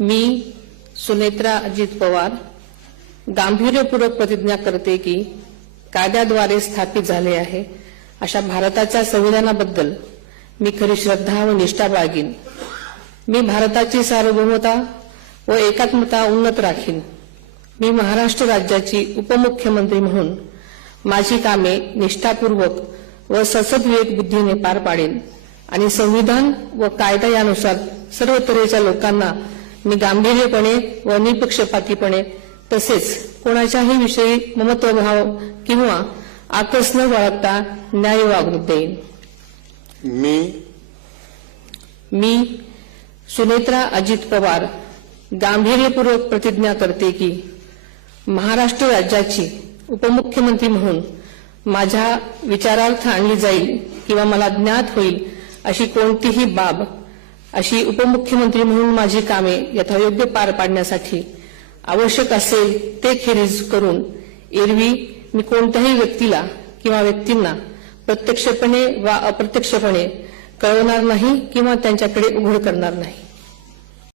मी सुनेत्रा अजित पवार गांभीर्यपूर्वक प्रतिज्ञा करते की कायद्याद्वारे स्थापित झाले आहे अशा भारताच्या संविधानाबद्दल मी खरी श्रद्धा व निष्ठा बाळगीन। मी भारताची सार्वभौमता व एकात्मता उन्नत राखीन। मी महाराष्ट्र राज्याची उपमुख्यमंत्री म्हणून माझी कामे निष्ठापूर्वक व सद्विवेक बुद्धीने पार पाडेन आणि संविधान व कायदा यानुसार सर्व तऱ्हेच्या लोकांना मी गांभीर्यपणे व निपक्षपातीपणे तसेच कोणाच्याही विषयी ममत्वभाव किंवा आकस न बाळगता न्याय वागणूक देईन। मी सुनेत्रा अजित पवार गांभीर्यपूर्वक प्रतिज्ञा करते की महाराष्ट्र राज्याची उपमुख्यमंत्री म्हणून माझ्या विचारार्थ आणली जाईल किंवा मला ज्ञात होईल अशी कोणतीही बाब अशी उपमुख्यमंत्री म्हणून माझी कामे यथायोग्य पार पाडण्यासाठी आवश्यक असेल ते खेरीज करून एरवी मी कोणत्याही व्यक्तीला किंवा व्यक्तींना प्रत्यक्षपणे वा अप्रत्यक्षपणे कळवणार नाही किंवा त्यांच्याकडे उघड करणार नाही।